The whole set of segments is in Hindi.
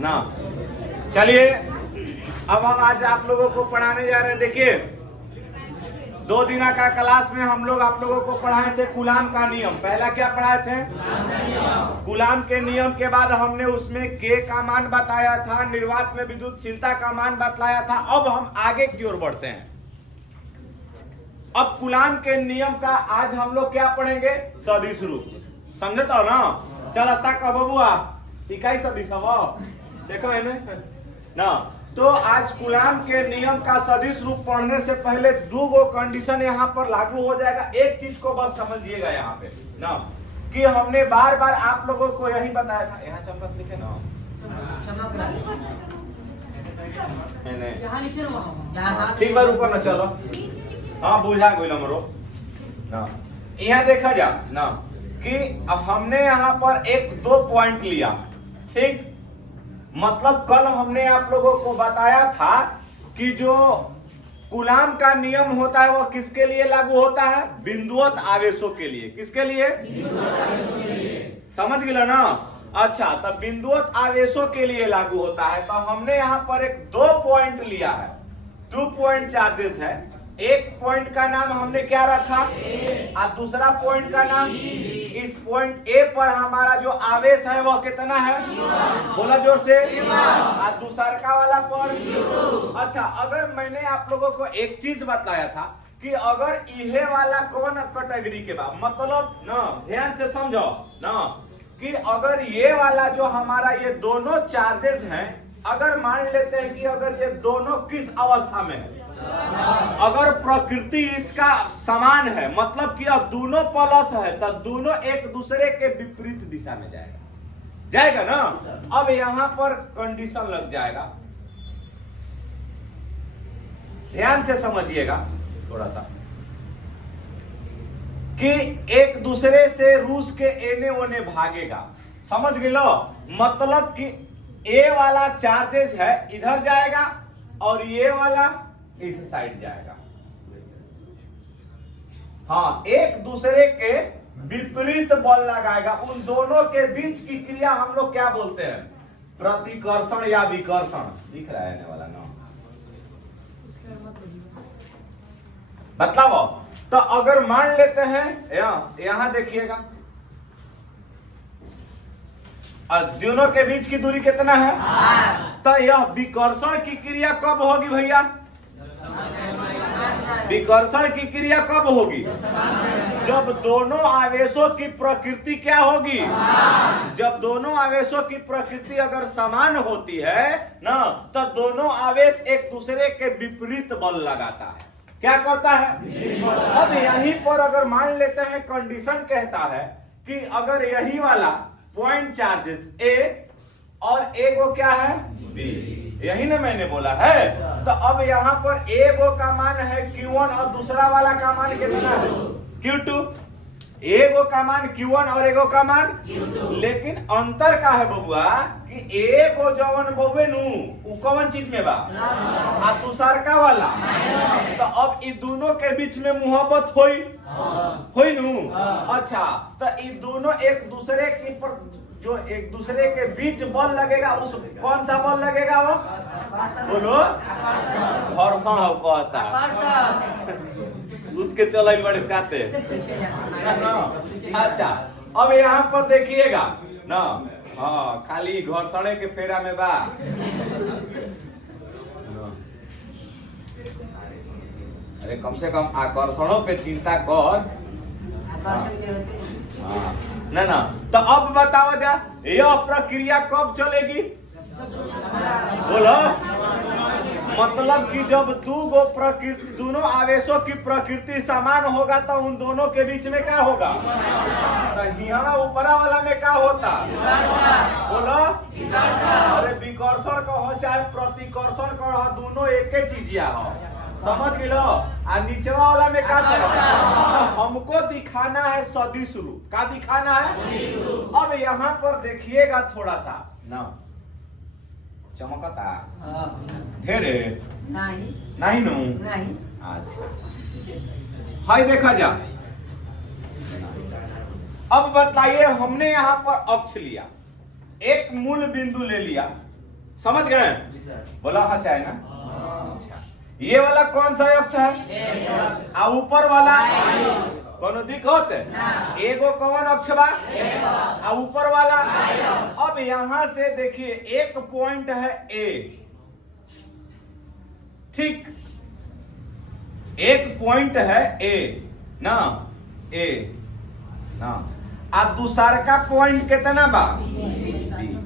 ना। चलिए अब हम आज आप लोगों को पढ़ाने जा रहे हैं। देखिए 2 दिन का क्लास में हम लोग आप लोगों को पढ़ाए थे कूलाम का नियम। पहला क्या पढ़ाए थे? कूलाम के नियम के बाद हमने उसमें के का मान बताया था, निर्वात में विद्युतशीलता का मान बताया था। अब हम आगे की ओर बढ़ते हैं। अब कूलाम के नियम का आज हम लोग क्या पढ़ेंगे? सदिश रूप। समझे तो ना? चल तक बबुआ इकाई सदिश देखो है ना। तो आज कूलाम के नियम का सदिश रूप पढ़ने से पहले 2 कंडीशन यहाँ पर लागू हो जाएगा। एक चीज को बस समझिएगा यहाँ पे ना, कि हमने बार बार आप लोगों को यही बताया था। यहाँ चमक लिखे ना, चमक रहा है ठीक बार ऊपर ना चलो। हाँ बुझा गई हमरो ना। यहाँ देखा जा ना कि हमने यहाँ पर 1-2 पॉइंट लिया। ठीक, मतलब कल हमने आप लोगों को बताया था कि जो कूलाम का नियम होता है वो किसके लिए लागू होता है? बिंदुवत आवेशों के लिए। किसके लिए? समझ गए ना? अच्छा, तब बिंदुवत आवेशों के लिए लागू होता है। तो हमने यहाँ पर 2 पॉइंट लिया है, 2 पॉइंट चार्जेस है। एक पॉइंट का नाम हमने क्या रखा और दूसरा पॉइंट का नाम। इस पॉइंट ए पर हमारा जो आवेश है वह कितना है? बोला जोर से। और दूसरा वाला पर। अच्छा, अगर मैंने आप लोगों को एक चीज बताया था कि अगर इहे वाला कौन कैटेगरी के बाद, मतलब ना ध्यान से समझो ना, कि अगर ये वाला जो हमारा ये दोनों चार्जेस हैं, अगर मान लेते हैं कि अगर ये दोनों किस अवस्था में है, अगर प्रकृति इसका समान है, मतलब कि अब दोनों प्लस है, तो दोनों एक दूसरे के विपरीत दिशा में जाएगा ना। अब यहां पर कंडीशन लग जाएगा, ध्यान से समझिएगा थोड़ा सा, कि एक दूसरे से रूस के एने ओने भागेगा। समझ गए लो? मतलब कि ए वाला चार्जेस है इधर जाएगा और ये वाला इस साइड जाएगा। हाँ, एक दूसरे के विपरीत बल लगाएगा। उन दोनों के बीच की क्रिया हम लोग क्या बोलते हैं? प्रतिकर्षण या विकर्षण। दिख रहा है वाला ना, मतलब तो अगर मान लेते हैं यहां देखिएगा, दोनों के बीच की दूरी कितना है? तो यह विकर्षण की क्रिया कब होगी भैया? विकर्षण की क्रिया कब होगी? जब दोनों आवेशों की प्रकृति क्या होगी? जब दोनों आवेशों की प्रकृति अगर समान होती है ना, तो दोनों आवेश एक दूसरे के विपरीत बल लगाता है। क्या करता है? अब यहीं पर अगर मान लेते हैं, कंडीशन कहता है कि अगर यही वाला पॉइंट चार्जेस ए और ए को क्या है? बी। यही ना मैंने बोला है। तो अब यहाँ पर ए को का मान है Q1 और दूसरा वाला का मान कितना है? Q2। ए को का मान Q1 और ए को का मान Q2। लेकिन अंतर का है बबुआ कि ए को जवन बोवे नु उ कौन चीज में बा आ दूसरा का वाला। तो अब इ दोनों के बीच में मोहब्बत होई नु। अच्छा, तो इ दोनों एक दूसरे की पर जो एक दूसरे के बीच बल लगेगा, उस कौन सा बल लगेगा? वो बोलो घर्षण हो कहता। सूत के चल बड़े जाते। अच्छा, अब यहाँ पर देखिएगा ना, हाँ खाली घर्षण के फेरा में बा। अरे कम से कम आकर्षणों पे चिंता कर। ना ना, तो अब बताओ जा, यह प्रक्रिया कब चलेगी? बोलो, मतलब कि जब दोनों आवेशों की प्रकृति समान होगा तो उन दोनों के बीच में क्या होगा? तो यहाँ ऊपरा वाला में क्या होता? बोलो, अरे विकर्षण का हो चाहे प्रतिकर्षण का हो, दोनों एक ही चीजिया हो। समझ गए? और नीचवा वाला में क्या हमको दिखाना है? सदिश रूप। क्या दिखाना है? अब यहाँ पर देखिएगा थोड़ा सा ना, चमकता ढेरे नहीं नु। अच्छा, हाय देखा जा। अब बताइए, हमने यहाँ पर अक्ष लिया, एक मूल बिंदु ले लिया, समझ गए? बोला हाँ चाहे ना। अच्छा, ये वाला कौन सा अक्ष है? आ ऊपर वाला कोनो दिक्कत है? एगो कौन अक्ष बा? आ ऊपर वाला। अब यहां से देखिए एक पॉइंट है ए, ठीक, एक पॉइंट है ए ना, ए ना, आ दूसर का पॉइंट कितना बा? बी।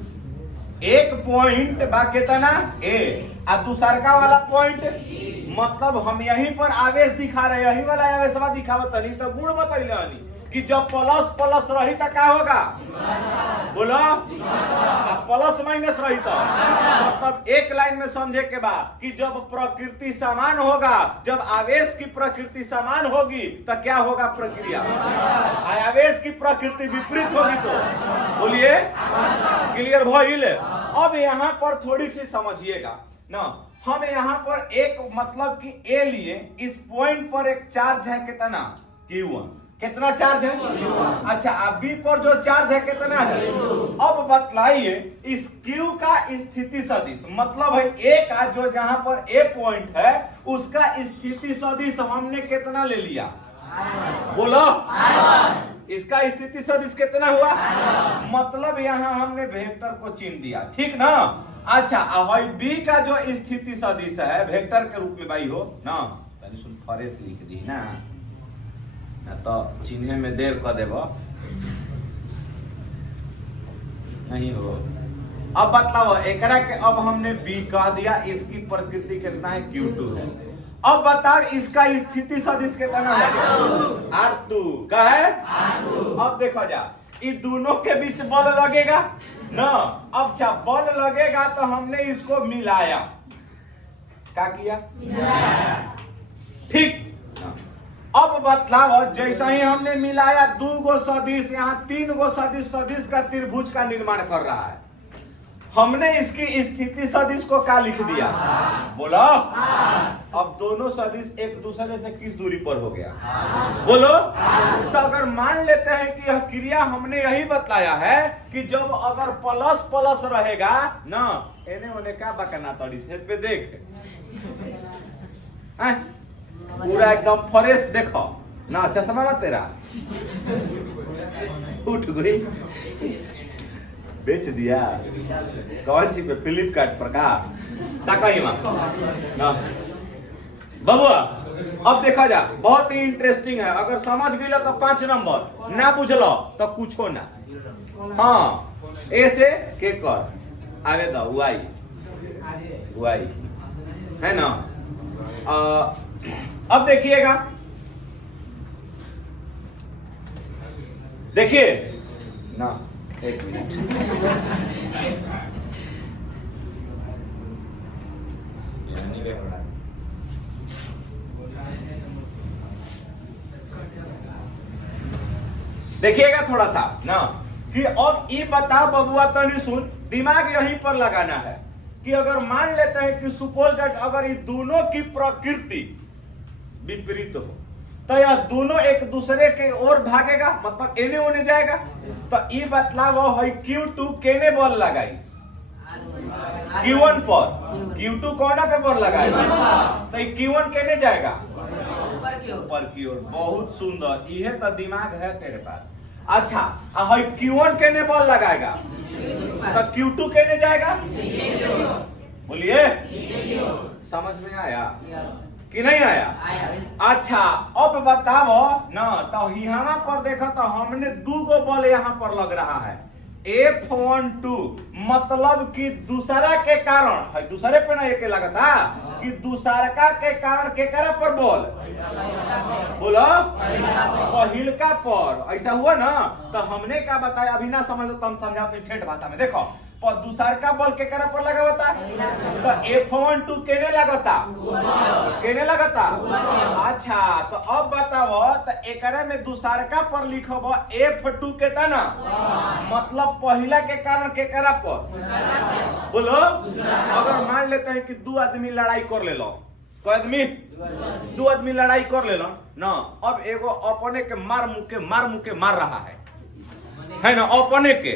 एक पॉइंट बा कितना? ए, आ दूसरका वाला पॉइंट, मतलब हम यहीं पर आवेश दिखा रहे, यही वाला आवेशवा दिखावत नहीं तो गुण बतैले हनी कि जब प्लस प्लस रही तो क्या होगा? बोलो, प्लस माइनस रही तो मतलब एक लाइन में समझे के बाद कि जब प्रकृति समान होगा, जब आवेश की प्रकृति समान होगी तो क्या होगा? प्रक्रिया। आवेश की प्रकृति विपरीत होगी तो बोलिए क्लियर भइल? अब यहाँ पर थोड़ी सी समझिएगा ना, हम यहाँ पर एक मतलब कि ए लिए, इस पॉइंट पर एक चार्ज है कितना? Q1। कितना चार्ज है? अच्छा, अब बी पर जो चार्ज है कितना है? अब बतलाइए इस Q का स्थिति सदिश, मतलब है ए का जो जहां पर ए पॉइंट है उसका स्थिति सदिश हमने कितना ले लिया? बोलो, इसका स्थिति सदिश कितना हुआ? मतलब यहां हमने वेक्टर को चिन्ह दिया, ठीक ना? अच्छा, बी का जो स्थिति सदिश है वेक्टर के रूप में भाई हो ना, फरेस लिख दी ना, तो चिन्हे में देर कर देव नहीं हो। अब बताओ एकरा के, अब हमने बी कह दिया, इसकी प्रकृति कितना है? Q2 है। अब बताओ इसका स्थिति सदिश कितना है? R2 का है। अब देखो जा, इन दोनों के बीच बल लगेगा ना। अब अच्छा बल लगेगा तो हमने इसको मिलाया, क्या किया? ठीक। अब बतलाओ जैसा ही हमने मिलाया दो गो सदिश, यहाँ तीन गो सदिश, सदिश का त्रिभुज का निर्माण कर रहा है। हमने इसकी स्थिति सदिश को क्या लिख दिया? बोलो, अब दोनों सदिश एक दूसरे से किस दूरी पर हो गया? बोलो। तो अगर मान लेते हैं कि यह क्रिया हमने यही बतलाया है कि जब अगर प्लस प्लस रहेगा ना, एने ओने का बकना तड़ी से पे देख पूरा एकदम फ्रेश देखो ना, चश्मा ना तेरा उठ गई, बेच दिया कौन सी पे? फ्लिपकार्ट पर का ना बबुआ। अब देखा जा, बहुत ही इंटरेस्टिंग है, अगर समझ गई तो 5 नंबर, ना बुझलो तो कुछो ना। हाँ, ए से के कर आवे दो, वाई है ना। अब देखिएगा, देखिए ना, एक मिनट देखिएगा थोड़ा सा ना, कि अब ये बताओ बबुआ, तनी सुन, दिमाग यहीं पर लगाना है कि अगर मान लेते हैं कि सुपोज दैट अगर ये दोनों की प्रकृति विपरीत हो तो यह दोनों एक दूसरे के ओर भागेगा, मतलब एने ओने जाएगा। तो ये बतलाओ है Q2 केने बल लगाई? Q1 पर। Q2 कौन पे बल लगाएगा? तो Q1 केने जाएगा? ऊपर की ओर। बहुत सुंदर, यह तो दिमाग है तेरे पास। अच्छा, Q1 केने बल लगाएगा? तो Q2 केने जाएगा? बोलिए, समझ में आया कि नहीं आया? अच्छा, अब बताओ ना, तो यहाँ पर देखो तो हमने दो गो बल यहाँ पर लग रहा है, F12, मतलब कि दूसरा के कारण है, दूसरे पे ना एक लगता कि दूसरा के कारण के करे पर बल? बोलो, पहिलका पर। ऐसा हुआ ना, तो हमने क्या बताया? अभी ना समझ लो तो हम समझाते हैं ठेठ भाषा में। देखो, दूसर का बल के करे पर लगा होता, तो F12 केने लगता? केने लगता? अच्छा, तो अब बताओ, तो एकरा में दूसर का पर लिखब F2 के तना, मतलब पहला के कारण के करा पर? बोलो, अगर मान लेते हैं कि दो आदमी लड़ाई कर ले लो, कोई आदमी दो आदमी लड़ाई कर ले लो ना, अब एगो अपने के मार मुके मार रहा है ना, अपने के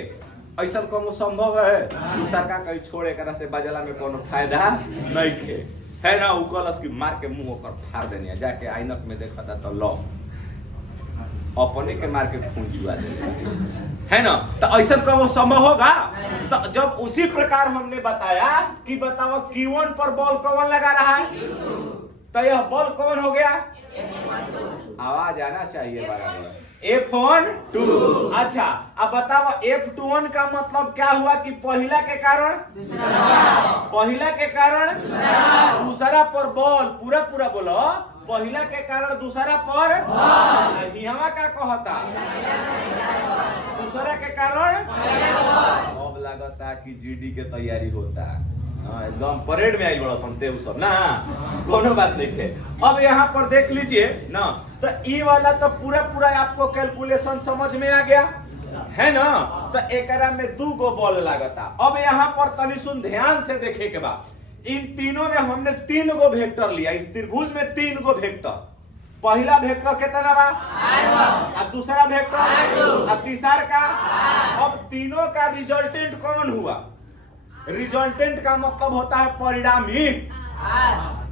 ऐसा कौन संभव है? दूसरा का कहीं छोड़े करा से बजला में कोनो फायदा नहीं खे है ना। उकलस की मार के मुंह पर फाड़ देने जाके आइनक में देखा था तो लो अपने के मार के खून चुआ देने है ना। तो ऐसा कौन संभव होगा? तो जब उसी प्रकार हमने बताया कि बताओ Q1 पर बॉल कौन लगा रहा है, तो यह बॉल कौन हो गया? आवाज आना चाहिए बराबर। F1 अच्छा, अब बताओ F21 का मतलब क्या हुआ कि पहला के कारण पहला के कारण दूसरा पर बॉल पूरा पूरा बोलो। पहला के कारण दूसरा पर हिहवा का कहता दूसरा के कारण। अब लगता कि जीडी के तैयारी होता एकदम परेड में आई बड़ा सुनते हो सब ना, कोनो बात नहीं है। अब यहाँ पर देख लीजिए ना, तो ई वाला तो पूरा पूरा आपको कैलकुलेशन समझ में आ गया है ना। तो एकरा में 2 गो बॉल लागता। अब यहाँ पर तनी सुन ध्यान से देखे के बाद, इन तीनों में हमने 3 गो वेक्टर लिया। इस त्रिभुज में 3 गो वेक्टर। पहला वेक्टर कितना बा? और दूसरा वेक्टर और तीसरा का। अब तीनों का रिजल्टेंट कौन हुआ? रिजल्टेंट का मतलब होता है परिणामी।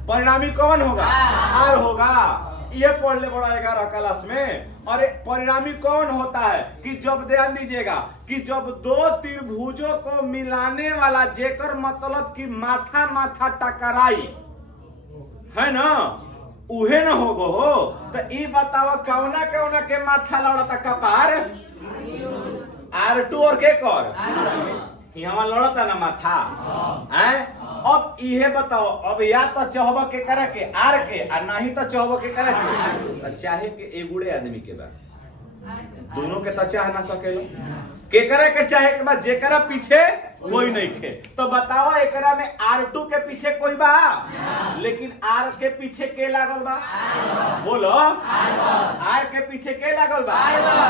परिणामी कौन होगा? आर होगा। ये पढ़ ले बड़ा 11 क्लास में। और परिणामी कौन होता है कि जब ध्यान दीजिएगा कि जब 2 त्रिभुजों को मिलाने वाला जेकर मतलब कि माथा माथा टकराई है ना, उहे न होगो हो। तो ई बताओ कौना कौना के माथा लड़ता कपार? R2 और के कर यहाँ लड़ता ना माथा है। अब इहे बताओ, अब या तो चाहबो के करे के आर के और नहीं तो चाहबो के करे के, तो चाहे के एगुड़े आदमी के बस दोनों के तो चाह ना सकेलो। के करे के चाहे के बाद जेकरा पीछे कोई नहीं खे। तो बताओ एकरा में R2 के पीछे कोई बा, लेकिन R के पीछे के लागल बा? बोलो R के पीछे के लागल बा?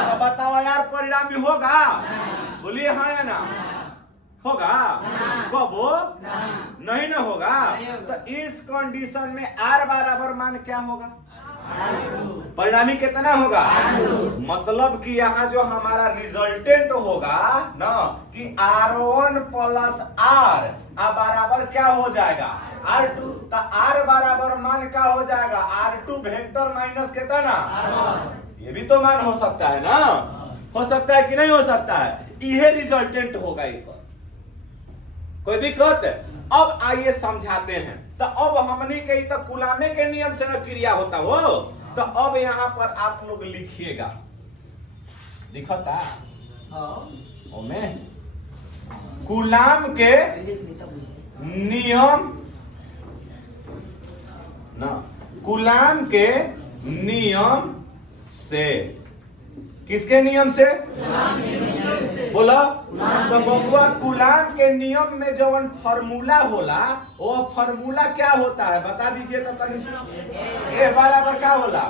तो बताओ यार परिणामी होगा? बोलिए हाँ या ना? होगा? कब हो? नहीं ना होगा। तो इस कंडीशन में R बराबर मान क्या होगा? परिणामी कितना होगा? मतलब कि यहाँ जो हमारा रिजल्टेंट होगा ना कि R1 प्लस R बराबर क्या हो जाएगा? R2। तो R बराबर मान क्या हो जाएगा? R2 वेक्टर माइनस कितना? ये भी तो मान हो सकता है ना, हो सकता है कि नहीं हो सकता है? यह रिजल्टेंट होगा। एक कोई दिक्कत? अब आइए समझाते हैं। तो अब हमने के तो कुलामे के नियम से न क्रिया होता हो। तो अब यहाँ पर आप लोग लिखिएगा, दिखता कुलाम के नियम ना, कुलाम के नियम से। किसके नियम से? बोलो। तो बबुआ कुलाम के नियम में जवन फार्मूला होला वो फार्मूला क्या होता है बता दीजिए तो तनी। ए बराबर क्या होला?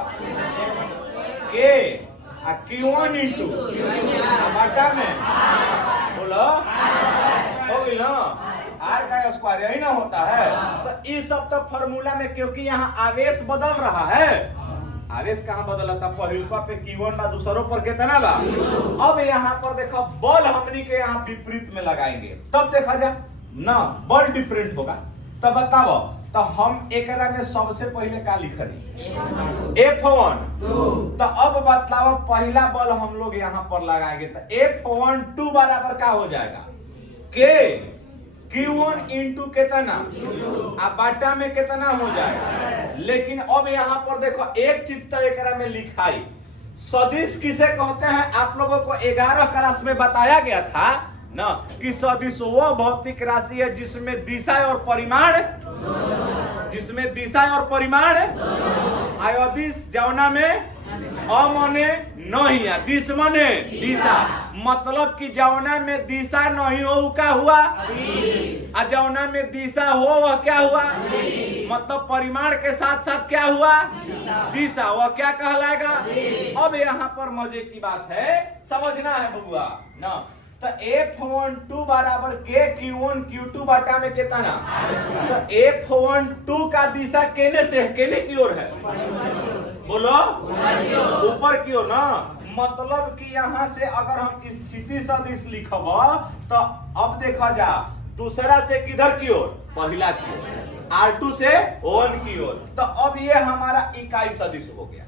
के Q1 इंटू बटा में बोलो हो गई ना, R का स्क्वायर यही ना होता है। तो इस सब तो फार्मूला में, क्योंकि यहाँ आवेश बदल रहा है। आवेश कहाँ बदलता? पहिलका पे Q1 बा, दूसरों पर कितना बा? अब यहाँ पर देखो बल हमनी के यहाँ विपरीत में लगाएंगे तब देखा जा ना बल डिफरेंट होगा। तब बताओ तो हम एकरा में सबसे पहले का लिखनी? F1। तो अब बताओ पहला बल हम लोग यहाँ पर लगाएंगे तो F1 बराबर क्या हो जाएगा? के Q1 इंटू कितना अब बाटा में कितना हो जाएगा। लेकिन अब यहाँ पर देखो एक चीज तो एकरा में लिखाई, सदिश किसे कहते हैं? आप लोगों को 11 क्लास में बताया गया था ना कि सदिश वो भौतिक राशि है जिसमें दिशा और परिमाण, जिसमें दिशा और परिमाण अयोदिश जवना में अमने नहीं है, दिश मने दिशा। मतलब कि जवना में दिशा नहीं हो क्या हुआ? और जवना में दिशा हो वह क्या हुआ? मतलब परिमाण के साथ साथ क्या हुआ? दिशा। वह क्या कहलाएगा? अब यहाँ पर मजे की बात है, समझना है बबुआ ना। तो F12 बराबर के Q1 Q2 बाटा में कितना? तो F12 का दिशा केने से, केने की ओर है? बोलो ऊपर की ओर ना। मतलब कि यहाँ से अगर हम स्थिति सदिश लिखब तो अब देखा जा दूसरा से किधर की ओर, पहला की ओर, R2 से 1 की ओर। तो अब ये हमारा इकाई सदिश हो गया,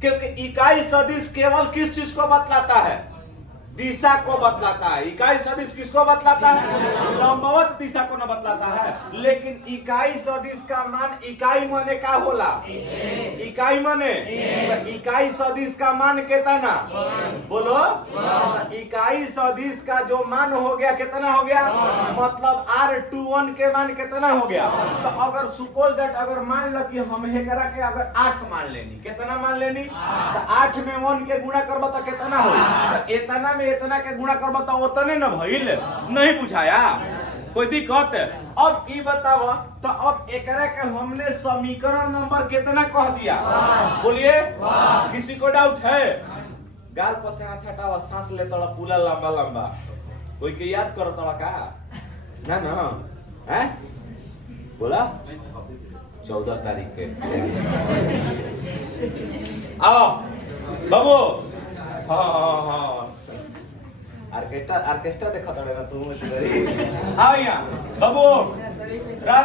क्योंकि इकाई सदिश केवल किस चीज को बतलाता है, दिशा को बतलाता है। इकाई सदिश किसको बतलाता है, लंबवत दिशा को न बतलाता है। लेकिन इकाई सदिश का मान इकाई माने का होला, इकाई माने इकाई सदिश का मान कितना, बोलो, इकाई सदिश का जो मान हो गया कितना हो गया, मतलब R21 के मान कितना हो गया। तो अगर सपोज दैट अगर मान लो कि हम हेकरा के अगर 8 मान लेनी, कितना मान लेनी, तो 8 में 1 के गुणा करबा तो कितना होई, तो इतना में इतना के गुणा करबा तो उतने न भइल, नहीं बुझाया, कोई दिक्कत। अब ई बताओ तो अब एकरा के हमने समीकरण नंबर कितना कह दिया, बोलिए, किसी को डाउट है, गाल पर से हाथ हटावा, सांस ले तोड़ा पूरा लंबा लंबा, कोई के याद करो तोड़ा का ना ना है, बोला 14 तारीख के आओ बाबू, हाँ ऑर्केस्ट्रा देखा था ना तुम इधर, हाँ यहाँ बाबू रा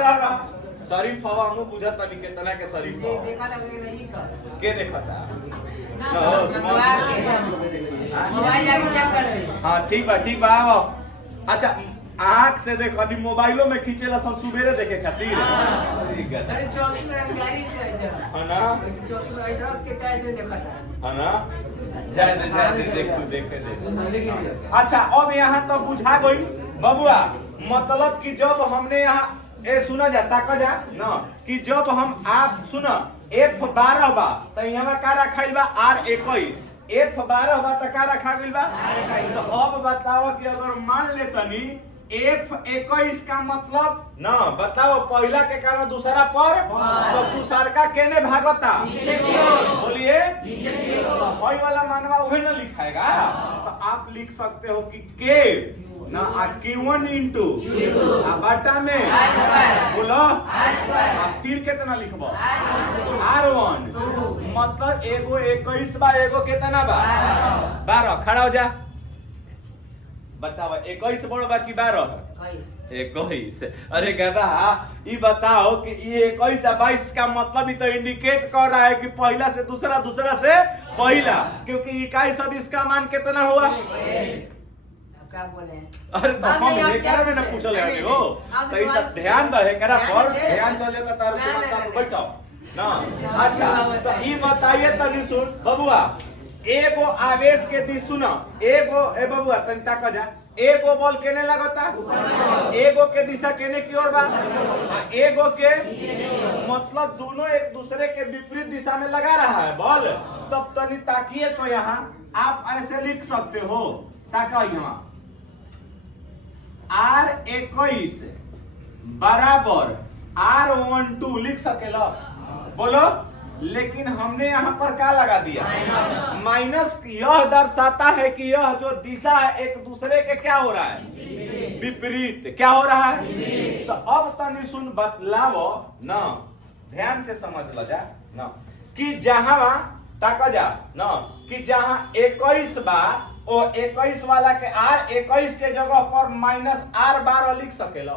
शरीफ हवा हम बुझत तनी कितना के शरीफ देखा लगे नहीं कर के देखा था मोबाइल लाइट चेक कर ले, हां ठीक बा आओ। अच्छा आंख से देखो, अभी मोबाइलों में खींचेला सब सुबेरे देखे खातिर, ठीक है अरे चौकी में गाड़ी से है ना, चौकी में ऐसा के कैसे देखा था है ना, जाए देख। अच्छा अब यहाँ तो बुझा गई बबुआ, मतलब कि जब हमने यहाँ सुना जाता कजा ना कि जब हम आप सुना F12 बा तो यहाँ का रखा बा R21, F12 बा तो का रखा गइल बा। तो अब बताओ कि अगर मान ले तनी F21 का मतलब ना बताओ पहला के कारण दूसरा पर, तो दूसरा का केने भागता, बोलिए, वही वाला मानवा वही ना लिखाएगा। तो आप लिख सकते हो कि के ना Q1 इंटू बटा में बोलो, फिर कितना लिखबो R1, मतलब एगो 21 बा, एगो कितना बा 12, खड़ा हो जा, बताओ 21 बड़ बा कि 12, 21। अरे गधा ये बताओ कि ये 21 और 22 का मतलब ही तो इंडिकेट कर रहा है कि पहला से दूसरा, दूसरा से पहला, क्योंकि इकाई सदिश का मान कितना हुआ, क्या बोले, अरे तो हम एकरा में ना पूछल है हो, तो ई ध्यान दे एकरा पर, ध्यान चल जाता तार से मत बैठो ना। अच्छा तो ई बताइए तनी सुन बबुआ, एगो आवेश के दिश सुना, एगो ए बबुआ तनी ताक जा, एगो बॉल केने लगता, एगो के दिशा केने की ओर बा, एगो के मतलब दोनों एक दूसरे के विपरीत दिशा में लगा रहा है बॉल। तब तनी ताकिए तो यहाँ आप ऐसे लिख सकते हो, ताका यहाँ R21 बराबर R12 लिख सकेला, बोलो। लेकिन हमने यहाँ पर क्या लगा दिया, माइनस। यह दर्शाता है कि यह जो दिशा है एक दूसरे के क्या हो रहा है, विपरीत। क्या हो रहा है, तो अब तनी सुन बतलावो ना, ध्यान से समझ लो जा ना, कि जहां तक जा ना कि जहां 21 बा और 21 वाला के R21 के जगह पर माइनस R12 लिख सकेला,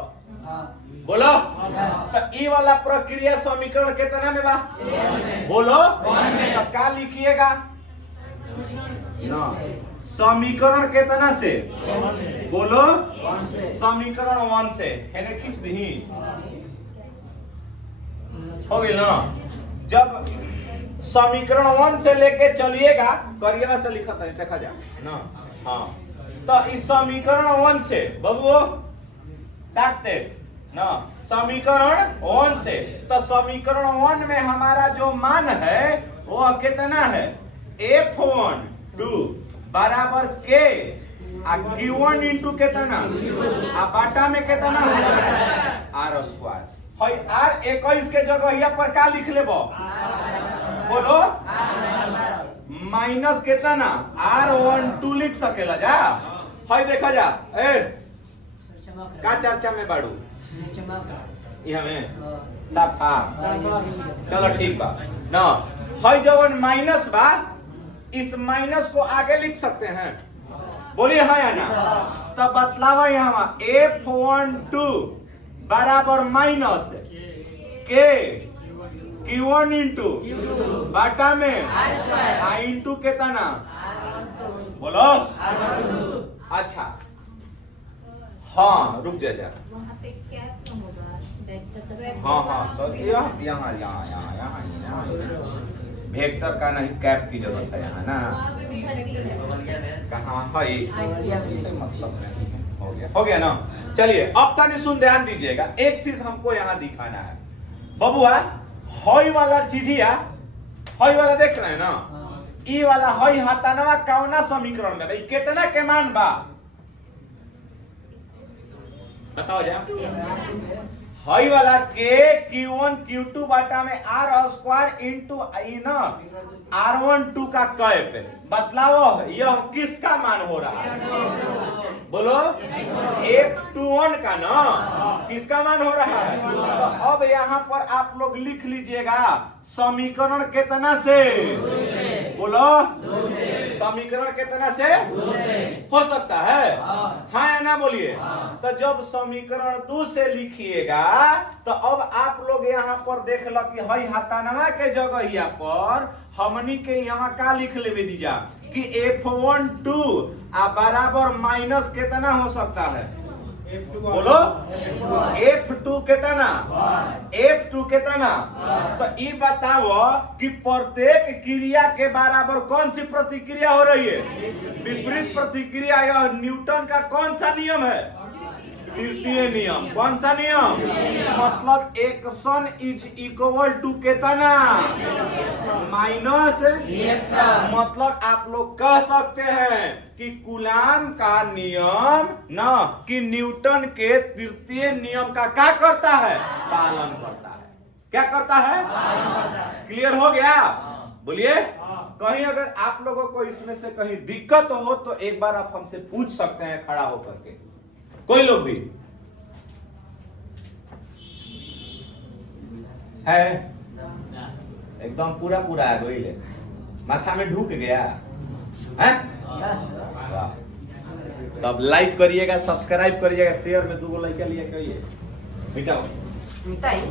बोलो। तो ई वाला प्रक्रिया समीकरण कितना में बा, बोलो। तो क्या लिखिएगा ना, समीकरण कितना से, बोलो, समीकरण 1 से, इन्हें खींच दी हो गई ना। जब समीकरण 1 से लेके चलिएगा, करिएगा से लिखा था देखा जा ना, हाँ। तो इस समीकरण 1 से बबुओ ताकते ना, समीकरण 1 से, तो समीकरण 1 में हमारा जो मान है वो कितना है, F12 बराबर के Q1 इंटू कितना, बाटा में कितना R स्क्वायर। R21 के जगह यहाँ पर क्या लिख लेबो, बोलो, माइनस कितना R12 लिख सकेला जा। है देखा जा, का चर्चा में बाड़ू यहाँ में साफा, चलो ठीक बा ना। है जवन माइनस बा इस माइनस को आगे लिख सकते हैं? बोलिए हाँ या ना? तब बतलावा यहाँ F12 बराबर माइनस के Q1 इंटू बाटा में I इंटू कितना? बोलो। अच्छा हाँ रुक जा वहाँ पे कैप होगा वेक्टर हाँ हाँ सर यहाँ यहाँ यहाँ यहाँ यहाँ यहाँ वेक्टर का नहीं कैप की जरूरत है यहाँ ना। कहाँ है उससे मतलब नहीं है। हो गया ना। चलिए अब तनी सुन ध्यान दीजिएगा, एक चीज हमको यहाँ दिखाना है बबुआ। हई वाला चीज या हई वाला देख रहे हैं ना, ई वाला हई हतानवा कौना समीकरण में भाई कितना के मान बा बताओ जा। हई वाला के Q1 Q2 बाटा में R स्क्वायर इंटू आई ना R12 का कैप बतलाओ यह किसका मान हो रहा है? बोलो F21 का ना किसका मान हो रहा है? तो अब यहाँ पर आप लोग लिख लीजिएगा समीकरण कितना से? बोलो समीकरण कितना से हो सकता है? हाँ या ना बोलिए। तो जब समीकरण 2 से लिखिएगा तो अब आप लोग यहाँ पर देख लो कि हई हतानवा के जगह यहाँ पर हमनी के यहाँ का लिख लेवे दीजा कि F12 बराबर माइनस कितना हो सकता है? बोलो F2 कितना? F2 कितना? तो ये बताओ कि प्रत्येक क्रिया के बराबर कौन सी प्रतिक्रिया हो रही है? विपरीत प्रतिक्रिया। यह न्यूटन का कौन सा नियम है? तृतीय नियम। कौन सा नियम? मतलब एक्शन इज इक्वल टू कितना? माइनस मतलब आप लोग कह सकते हैं कि कूलाम का नियम ना कि न्यूटन के तृतीय नियम का क्या करता है? पालन करता है। क्या करता है? क्लियर हो गया? बोलिए। कहीं अगर आप लोगों को इसमें से कहीं दिक्कत हो तो एक बार आप हमसे पूछ सकते हैं खड़ा होकर के, कोई लोग भी है? एकदम पूरा पूरा है गोइले माथा में ढूक गया है? तब लाइक करिएगा, सब्सक्राइब करिएगा, शेयर में 2 लाइक लिया करिए। मिटाओ मिटाई